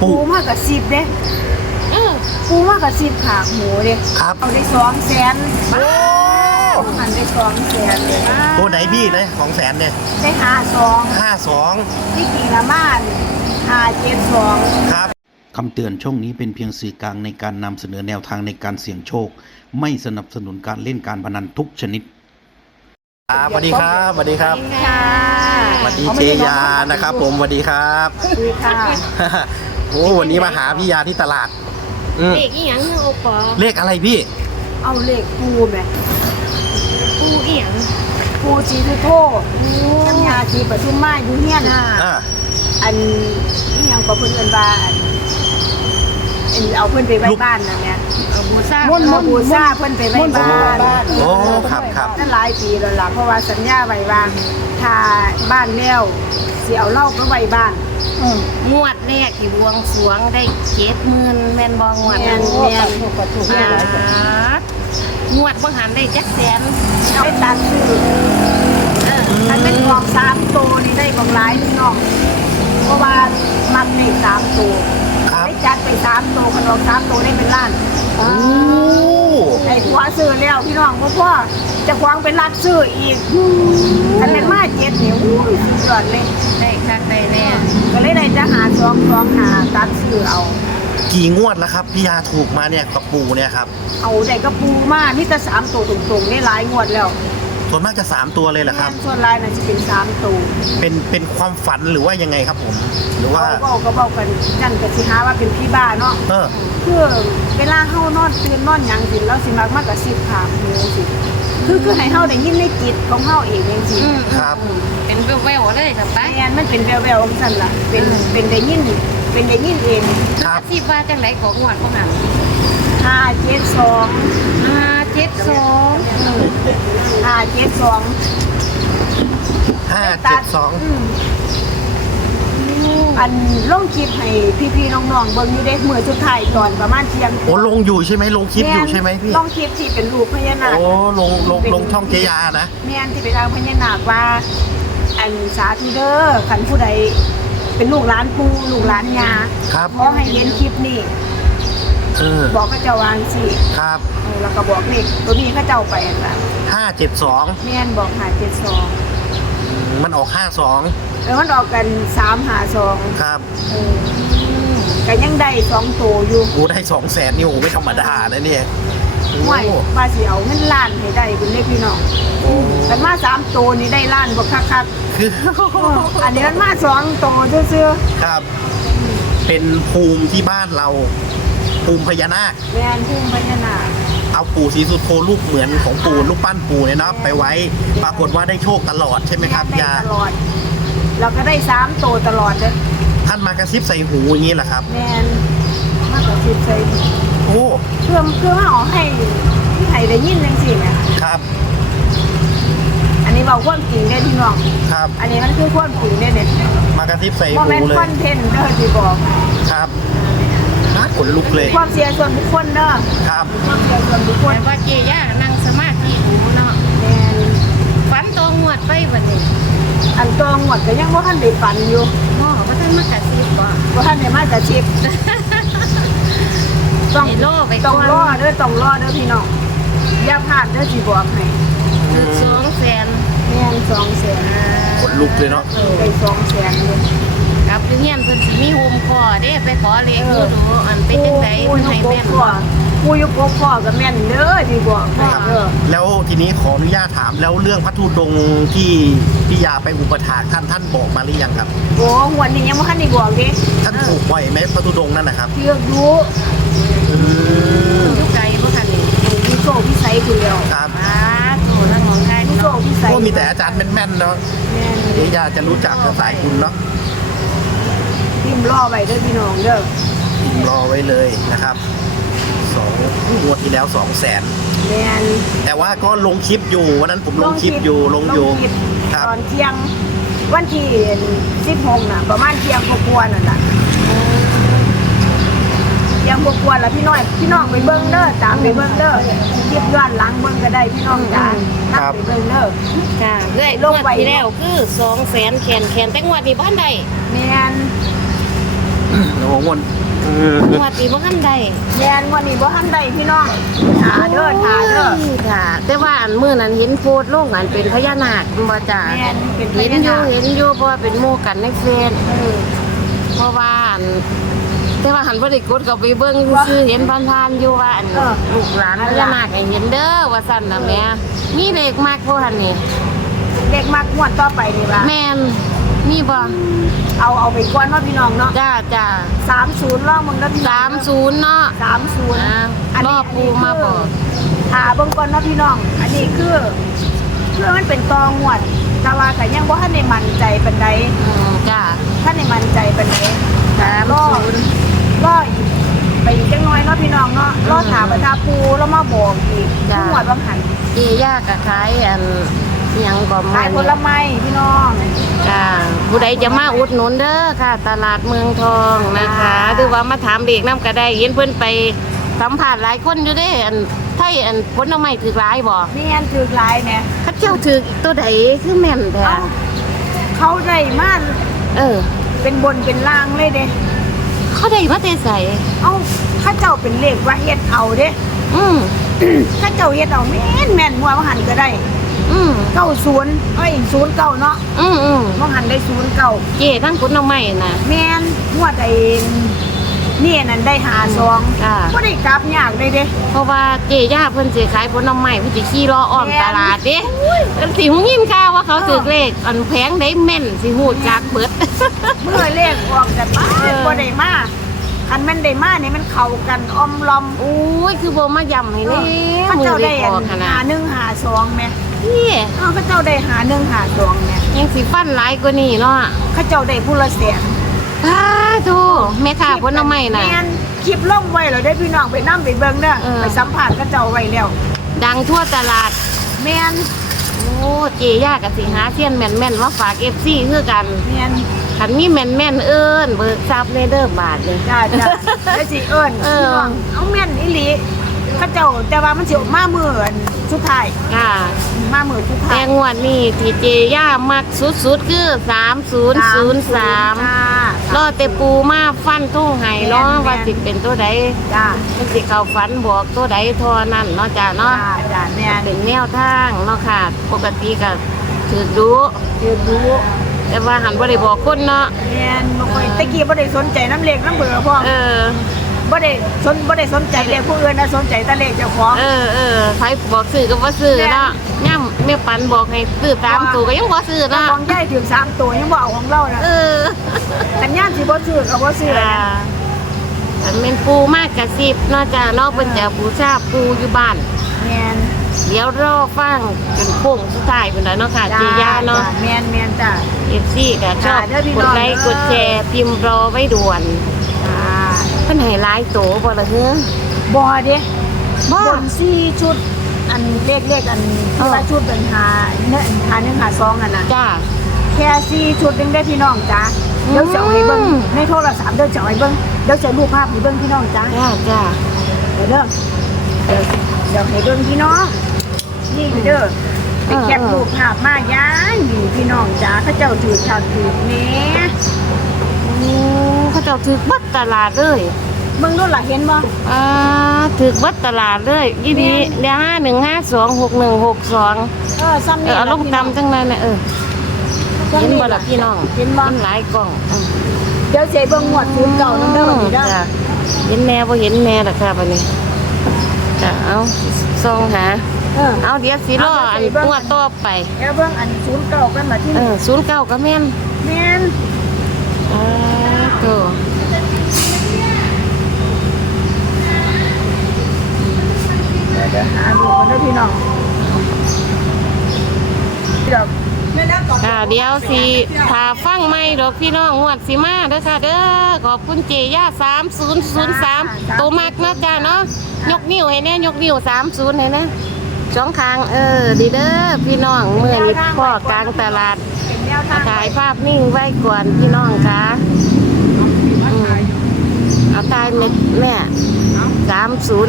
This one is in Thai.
ปู่ปูมากกับสิบเด้เออปูมากกับสิบขากหมูเด้ครับ เอาได้สองแสนโอ้มันได้สองแสนเลยตัวไหนพี่นะของแสนเนี่ยได้หาสองห้าสองที่กิ่งละมานหาเจ็ดสอง ครับ คำเตือนช่องนี้เป็นเพียงสื่อกลางในการนำเสนอแนวทางในการเสี่ยงโชค ไม่สนับสนุนการเล่นการพนันทุกชนิด ครับสวัสดีครับสวัสดีครับค่ะสวัสดีเจยานะครับ ผมสวัสดีครับ สวัสดีค่ะ โอ้วันนี้มาหาพี่ยาที่ตลาดอืมเด็กอีหยังเนื้อโอปอเลขอะไรพี่ เอาเลขปูไหมปูอีหยังปูจีทุโทน้ำยาจีปทุมมาอยู่เฮียนอ่าอันนี่ยังก็เพิ่นเอิ้นว่าอันอันเอาเพิ่นไปไว้บ้านนั่นแหละเอาบูซ่ามุ่นมุ่นบูชาเพิ่นไปไว้บ้านโอ้ครับครับนั่นหลายปีแล้วล่ะเพราะว่าสัญญาไว้ว่าถ้าบ้านแล้วสิเอาเหล้าไปไว้บ้าน งวดแรกที่บวงสรวงได้เจ็ดหมื่นแม่นบองงวดแม่นั้นนแม่นอ่างวดบางหันได้จักแสนเอาไปตัดชื่อเออถ้าเป็นกองสามตัวนี่ได้กองหลายพี่น้องเพราะว่ามักได้สามตัวครับได้ จัดไปสามตัวกันออกสามตัวได้เป็นล้านโอ้ไอ้หัวซื้อแล้วพี่น้องเพราะว่าจะควางเป็นลักซื้ออีกถ้าเป็นมาเจ็ดนี่อู้ยสุดยอดเลยได้คักได้แน่ก็เลยได้จะหาสองสองหาตัดซื้อเอากี่งวดแล้วครับพี่ยาถูกมาเนี่ยกับปูเนี่ยครับ เอาได้กระปูมานี่แต่สามตัวตรงๆได้หลายงวดแล้ว ส่วนมากจะสามตัวเลยเหรอครับแม่นส่วนลายน่ะจะเป็นสามตัวเป็นเป็นความฝันหรือว่ายังไงครับผม หรือว่าเว้าก็เว้ากันนั่นก็สิหาว่าเป็นพี่บ้าเนาะเออ คือเวลาเฮานอนตื่นนอนหยังสิแล้วสิมักมากกับสิบขามหูสิคือคือให้เฮาได้ยินในจิตของเฮาเองจังซี่อืมครับ เป็นแววๆเลยสบายแม่นมันเป็นแววๆของซั่นล่ะ เป็นเป็นได้ยินเป็นได้ยินเองครับ ที่ว่าจังไหนของงวดบางหัน572ห้าเจ็ดสอง 572ห้าเจ็ดสองมอันลงคลิปให้พี่ๆน้องๆเบิ่งอยู่เด้มื้อสุดท้ายตอนประมาณเที่ยงโอ้ลงอยู่ใช่ไหมลงคลิปอยู่ใช่ไหมพี่ลงคลิปที่เป็นรูปพญานาคโอ้ลงลงลงช่องเจยานะแม่นที่เป็นทางพญานาคว่า อันสาธุเด้อคันผู้ใดเป็นลูกหลานปู่ลูกหลานยาครับขอให้เห็นคลิปนี้ เออ บอกก็เจ้าวางสิครับเออแล้วก็บอกเลขตัวนี้ก็เจ้าไปอันละห้าเจ็ดสองแม่นบอกหาเจ็ดสองมันออกห้าสองแล้วมันออกกันสามหาสองครับเออก็ยังได้สองตัวอยู่โอ้ได้สองแสนนี่โอ้ไม่ธรรมดานะเนี่ยโอ้ห่วยว่าสิเอาเงินล้านให้ได้เป็นเลขพี่น้องโอ้กันมาสามตัวนี่ได้ล้านบ่คักคือๆอันนี้มันมาสองตัวซื่อครับ เป็นภูมิที่บ้านเรา ภูมิพญานาคๆแม่นพุ่มพญานาคเอาปู่ศรีสุโธรูปเหมือนของปู่รูปปั้นปู่เนี่ยเนาะไปไว้ ปรากฏว่าได้โชคตลอดใช่ไหมครับได้ยาตลอด เราก็ได้สามตัวตลอดเลยท่านมากระซิบใส่หูอย่างนี้แหละครับ แมนมากกว่าสิบใส่โอ้เพื่อเพื่อว่าเอาให้ที่ให้ได้ยินจังสิเนี่ยครับอันนี้เบาความจริงเนี่ยพี่น้อง ครับ อันนี้มันคือความจริงเนี่ยเด็ดมากระซิบใส่โมหูเมนต์เลคอยนเทนต์เด้อที่บอก ครับน่า ขนลุกเลย ความเสียส่วนบุคคลเด้อครับ ความเสียส่วนบุคคลแต่ว่าเจย่านั่งสมาธิหูเนาะแมนฝันตัวงวดไปบัดนี้อันตัวหมดก็ยังว่าท่านได้ฝันอยู่พ่อว่าท่านมากระซิบบ่ว่าท่านได้มาจากชิปต้องให้รอไปก่อนต้องรอเด้อต้องรอเด้อพี่น้องอย่าพลาดเด้อที่บอกให้คือสองแสนแม่นสองแสนขนลุกเลยเนาะ ได้สองแสนเลย กับอยู่เฮียนเพิ่นสิมีโฮมคอเด้ไปขอเลขดูดูอันเป็นจังไดปูเพิ่นยุให้กแม่นพ่อปูยุกพ่อกับแม่นเด้อดีกว่าพ่อเด้อแล้วทีนี้ขออนุญาตถามแล้วเรื่องพระธุดงค์ที่พี่ยาไปอุปถากท่านท่านบอกมาหรือยังครับโอ้หวนนี้ยังบ่ทันได้บอกเด้ท่านถูกบ่อยไหมพระธุดงค์นั่นนะครับเลือกรู้อืมอยู่ไกลบ่คันนี่มีโชคพิสัยคือเดียวครับอ่าโตนั่นของไทยมีนี่โชคเนาะพิสัยก็มีแต่อาจารย์แม่นๆเนาะแม่นเดี๋ยวยาจะรู้จักกับสายคุณเนาะ พิมพ์รอไว้เด้อพี่น้องเด้อรอไว้เลยนะครับสองงวดที่แล้วสองแสนแม่นแต่ว่าก็ลงคลิปอยู่วันนั้นผมลงคลิปอยู่ลงอยู่คลิปครับ ตอนเที่ยง วันที่16น่ะ ประมาณเที่ยงกว่าๆนั่นล่ะเที่ยงกว่าๆแล้วพี่น้อยพี่น้องไปเบิ่งเด้อตามไปเบิ่งเด้อคลิปย้อนหลังเบิ่งก็ได้พี่น้องจ้านับไปเบิ่งเด้อจ้าเรื่อยลลงงไปไป ที่แล้วคือ2แสนแขนแขนแต่งวดนี้บ้านใดแม่น โอ้โหงวดเอองวดนี้บ่ทันได้แมนวันนี้บ่ทันใดพี่น้องหาเด้อหาเด้อโยค่ะแต่ว่าอันมื้อนั้นเห็นโพสต์ลงอันเป็นพญานาคบ่จ้าแม่นเป็นพเห็นญาอนายู่คเห็นอยู่เพราะว่าเป็นหมู่กันในเฟซเพราะว่าอันแต่ว่าหันบ่ได้กดเข้าไปเบิ่งซื่อๆเห็นผ่านๆอยู่ว่าอันลูกหลานพญานาคให้เห็นเด้อว่าซั่นน่ะแม่มีเลขมากบ่หั่นนี่เด็กมักงวดต่อไปนี่ล่ะแม่น มีบ่เอาเอาไปก่อนเนาะพี่น้องเนาะจ้าจ้า30ลองมึงเนาะพี่น้อง30เนาะ30อ่ารอปูมาบอกหาเบิ่งก่อนเนาะพี่น้อง อันนี้คือคือมันเป็นตองวดแต่ว่าก็ยังบ่ทันได้มั่นใจปานใดอืมจ้าท่านได้มั่นใจปานใดสามรอศูนย์รออีกไปอีกจังน้อยเนาะพี่น้องเนาะรอถามประทาปูแล้วมาบอกอีกทุกงวดบางหันเจย่าก็ขายอันอิห ยังก็ขายผลไม้พี่น้องจ้าผู้ใดจะมาอุดหนุนเด้อค่ะ ตลาดเมืองทองนะคะหรือว่ามาถามเด็กน้ำก็ได้เห็นเพิ่นไปสัมผัสหลายคนอยู่เด้อันไทยอันผลไม้ถือหลายบ่นี่อันถือหลายเนี่ยเขาเจ้าถือตัวใดคือแม่นแท้เอ้าเขาได้มาเออ เป็นบนเป็นล่างเลยเด้เขาได้มาแต่ใส่เอ้าข้าเจ้าเป็นเลขว่าเฮ็ดเอาเด้อืมข้าเจ้าเฮ็ดเอาแม่นแม่นหัวบางหันก็ได้ อืมเก้าศูนย์เอ้ยศูนย์เก้าเนาะอืมอืมบางหันได้ศูนย์เก้าเจทั้งผลไม้น่ะ แม่นหัวใดนี่นั่นได้หาซองจ้าก็ได้กลับยากเลยเด้ เพราะว่าเจย่าเพิ่นสิขายผลไม้เพิ่นสิขี่ล้ออ้อมตลาดเด้เพิ่นสิหูยินข่าวว่าเขาถือเลขอันแพงได้แม่นสิฮู้จักเบิด เมื่อเลขออกจากบ้านเออ บ่ได้มา คันแมันได้มานี่มันเข้ากันอมลอมโอ้ยคือบ่มาย้ำให้แน่เขามือเจ้าเลได้ขออกขนาหาดหนึ่งหาสองแม่นี่เออเขาเจ้าได้หาหนึ่งหาสองแม่ยังสิฟันหลายกว่านี้เนาะเขาเจ้าได้ผู้ละแสนอ้าโธ่แม่ค้าผลไม้น่ะ แม่นคลิปลงไว้แล้วได้พี่น้องไปนํไปเบิ่งเด้อเออ ไปสัมภาษณ์เขาเจ้าไว้แล้วดังทั่วตลาด แม่นโอ้เจย่ากับสิหาเสี้ยนแม่นๆมาฝาก FC คือกัน แม่น คันมีแม่นๆเอิ้นเบิกทรัพย์ในเด้อบาทเลย จ้าจ้าได้สิเอิ้นเออ พี่น้องเอาแม่นอีหลีเขาเจ้าแต่ว่ามันสิออกมามื้ออันสุดท้ายค่ะ มามื้อสุดท้าแต่ยงวดนี้ที่เจย่ามักสุดๆคือ 3003ค่ะรอแต่ปูมาฟันทุ่งไห้เนาะแม่นว่าสิเป็นตัวใดจ้ามันสิเข้าฝันบอกตัวใดเทอนั่นเนาะจ้าจ้าเนาะจ้าแม่นเป็นแนวทางเนาะค่ะ ปกติก็ถือดู เดี๋ยวดู แต่ว่าหันบ่ได้บอกคนเนาะแม่นบ่ค่อยตะกี้บ่ได้สนใจน้ำเลขน้ำเบอร์พ่อเออ บ่ได้สนบ่ได้สนใจเลขผู้อื่นนะสนใจแต่เลขเจ้าของ เออเออไผบอกซื้อก็บ่ซื้อเนาะย่ำแม่ปันบอกให้ซื้อตามตัวก็ยังบ่ซื้อเจ้าเนาะของใหญ่ถึงสามตัวยังบ่เอาของเรานะเออแต่ย่านสิบ่ซื้อก็บ่ซื้ออ่านะอันเป็นปูมากกระซิบเนาะจ้าเนาะเพิ่นจะบูชาปูอยู่บ้านแม่น เดี๋ยวรอฟังจนโค้งสุดท้ายพุ่นน่ะเนาะค่ะเจียาเนาะจ้แม่นแม่นจ้าเอฟซีก็ชอบจ้าเด้อพี่กน้ดองไลค์เด้กอดแชร์พิมพ์รอไว้ด่วนจ้าเพิ่นให้หลายโตบ่ล่ะเฮ้อบ่เด้บ่บนสี่ชุด อันเลขเลขอันเอที่อว่าชุดเป็นหาเนี่ยหาหนึ่งหาสองอันน่ะจ้าแค่สี่ชุดนึงได้พี่น้องจ้าอืมเดี๋ยวจะเอาให้เบิ่งในโทรศัพท์เดี๋ยวจะเอาให้เบิ่งเดี๋ยวจะรูปภาพให้เบิ่งพี่น้องจ้าจ้าจ้าเดี๋ยวเด้อ เดี๋ยวเดี๋ยวให้เบิ่งพี่น้องนี่เด้อไปแคปรูปภาพมาย่างอยู่พี่น้องจ้าเขาเจ้าถือฉากถือแหน่โอ้เขาเจ้าถึกบัดตลาดเลยเบิ่งดูล่ะเห็นบ่อ่าถึกบัดตลาดเลยยี่ดีเดี๋ยวห้าหนึ่งห้าสองหกหนึ่งหกสองเออซ้ำเอนี่อเอาลงตำจังเลยนะเออซ้ำเห็นบ่ล่ะพี่น้องเห็นบ่มันหลายกล่องอืมเดี๋ยวเสเบิ่งหมวดศูนย์เก่านั่นเด้อนี่เด้อจ้ะเห็นแน่บ่เห็นแน่ล่ะค่ะบัดนี้ จ้ะเอาส่องหา เออ เอาเดี๋ยวสิรออันงวดต่อไปเดี๋ยวเบิ่งอันศูนย์เก่ากันมาที่เอนี่อศูนย์เก้าก็แม่นแม่นอ่าตัวเดี๋ยวเดี๋ยวหาดูกันเด้อพี่น้องเดี๋ยว อ่าเดี๋ยวสิถ้าฟังไม่ดอกพี่น้องงวดสิมาเด้อค่ะเด้อขอบคุณเจย่า3003ตัวมักนะจ้าเนาะยกนิ้วให้แน่ยกนิ้ว30ให้แน่สองข้างเออดีเด้อพี่น้องเมื่อนี้พ่อกลางตลาดเป็นแนวทางถ่ายภาพนิ่งไว้ก่อนพี่น้องคะเอาตายแม่แม่สามศูนย์